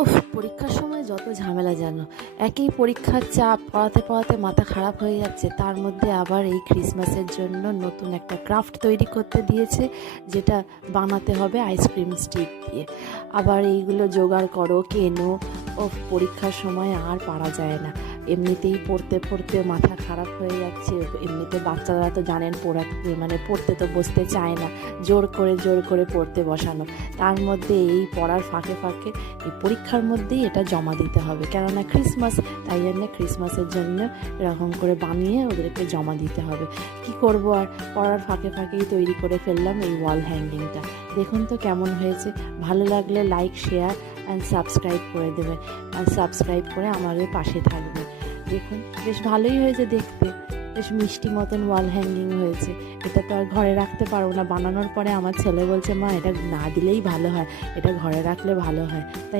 উফ! পরীক্ষার সময় যত ঝামেলা জানো। একেই পরীক্ষার চাপ, পড়াতে, পড়াতে মাথা খারাপ হয়ে যাচ্ছে। তার মধ্যে আবার এই ক্রিসমাসের জন্য নতুন একটা ক্রাফট তৈরি করতে দিয়েছে, যেটা বানাতে হবে আইসক্রিম স্টিক দিয়ে। আবার এইগুলো জোগাড় করো, কেনো। উফ! পরীক্ষার সময় আর পারা যায় না। এমনিতেই পড়তে, পড়তে মাথা খারাপ হয়ে যাচ্ছে। এমনিতে বাচ্চারা তো জানেন পড়তে তো বসতে চায় না। জোর করে পড়তে বসানো। তার মধ্যে এই পড়ার ফাঁকে, ফাঁকে এই পরীক্ষার মধ্যেই এটা জমা দিতে হবে, কেননা ক্রিসমাস, তাই জন্যে ক্রিসমাসের জন্য এরকম করে বানিয়ে ওদেরকে জমা দিতে হবে। কি করব আর, পড়ার ফাঁকে ফাঁকেই তৈরি করে ফেললাম এই ওয়াল হ্যাঙ্গিংটা। দেখুন তো কেমন হয়েছে। ভালো লাগলে লাইক, শেয়ার অ্যান্ড সাবস্ক্রাইব করে দেবেন, আর সাবস্ক্রাইব করে আমাদের পাশে থাকবেন। দেখুন বেশ ভালোই হয়েছে দেখতে, বেশ মিষ্টি মতন ওয়াল হ্যাঙ্গিং হয়েছে। এটা তো আর ঘরে রাখতে পারবো না, বানানোর পরে আমার ছেলে বলছে, মা এটা না দিলেই ভালো হয়, এটা ঘরে রাখলে ভালো হয়। তাই